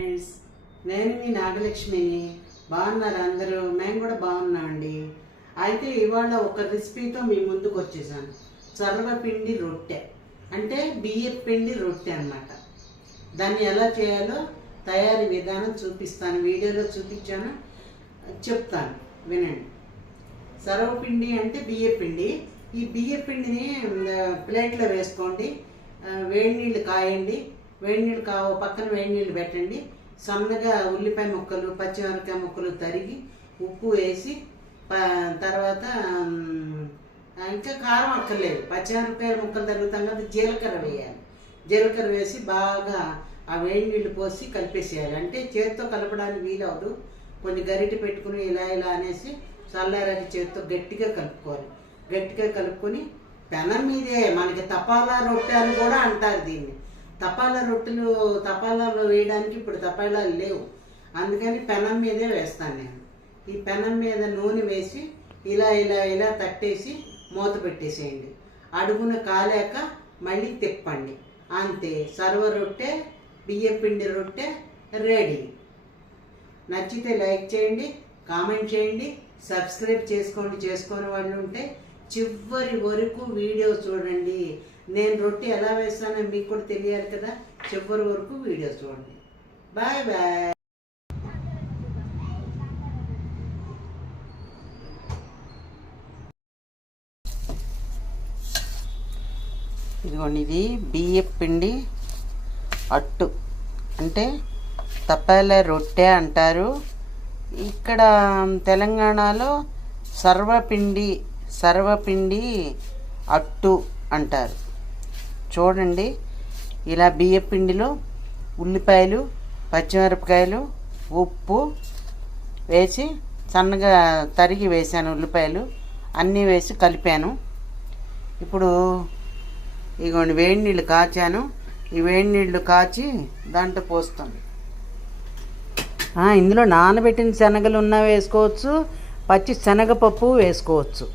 Friends, నేను మీ నాగలక్ష్మిని. బాగున్నారు అందరూ? మేము కూడా బాగున్నామండి. అయితే ఇవాళ ఒక రెసిపీతో మీ ముందుకు వచ్చేసాను. సర్వపిండి రొట్టె అంటే బియ్యపు పిండి రొట్టె అన్నమాట. దాన్ని ఎలా చేయాలో తయారీ విధానం చూపిస్తాను. వీడియోలో చూపించాను, చెప్తాను, వినండి. సర్వపిండి అంటే బియ్యపు పిండి. ఈ బియ్యపు పిండిని ప్లేట్లో వేసుకోండి. వేడి నీళ్ళు కాయండి. వేడి నీళ్ళు పక్కన వేడి నీళ్ళు పెట్టండి. సన్నగా ఉల్లిపాయ ముక్కలు, పచ్చిమిరపకాయ ముక్కలు తరిగి ఉప్పు వేసి, తర్వాత ఇంకా కారం అక్కర్లేదు. పచ్చిమిరపకాయ ముక్కలు తరుగుతాం కదా, జీలకర్ర వేయాలి. జీలకర్ర వేసి బాగా ఆ వేడి నీళ్ళు పోసి కలిపేసేయాలి. అంటే చేతితో కలపడానికి వీలవదు. కొన్ని గరిటె పెట్టుకుని ఇలా ఇలా అనేసి చల్లారని చేతితో గట్టిగా కలుపుకోవాలి. గట్టిగా కలుపుకొని పెనం మీదే, మనకి తపాలా రొట్టె అని కూడా అంటారు దీన్ని. తపాలా రొట్టెలు తపాలాలో వేయడానికి ఇప్పుడు తపాలాలు లేవు, అందుకని పెనం మీదే వేస్తాను నేను. ఈ పెనం మీద నూనె వేసి ఇలా ఇలా ఇలా తట్టేసి మూత పెట్టేసేయండి. అడుగున కాలేక మళ్ళీ తిప్పండి. అంతే, సర్వ రొట్టె, బియ్యపిండి రొట్టె రెడీ. నచ్చితే లైక్ చేయండి, కామెంట్ చేయండి, సబ్స్క్రైబ్ చేసుకోండి. చేసుకునే వాళ్ళు ఉంటే చివరి వరకు వీడియో చూడండి. నేను రొట్టె ఎలా వేస్తానో మీకు కూడా తెలియాలి కదా. చివరి వరకు వీడియో చూడండి. Bye bye. ఇదిగోండి, ఇది బియ్యపు పిండి అట్టు అంటే తపాలా రొట్టె అంటారు. ఇక్కడ తెలంగాణలో సర్వపిండి అట్టు అంటారు. చూడండి, ఇలా బియ్యపు పిండిలో ఉల్లిపాయలు, పచ్చిమిరపకాయలు, ఉప్పు వేసి సన్నగా తరిగి వేసాను. ఉల్లిపాయలు అన్నీ వేసి కలిపాను. ఇప్పుడు ఇగోండి వేడి నీళ్ళు కాచాను. ఈ వేడి నీళ్ళు కాచి దాంట్లో పోస్తాను. ఇందులో నానబెట్టిన శనగలు ఉన్నా వేసుకోవచ్చు, పచ్చి శనగపప్పు వేసుకోవచ్చు.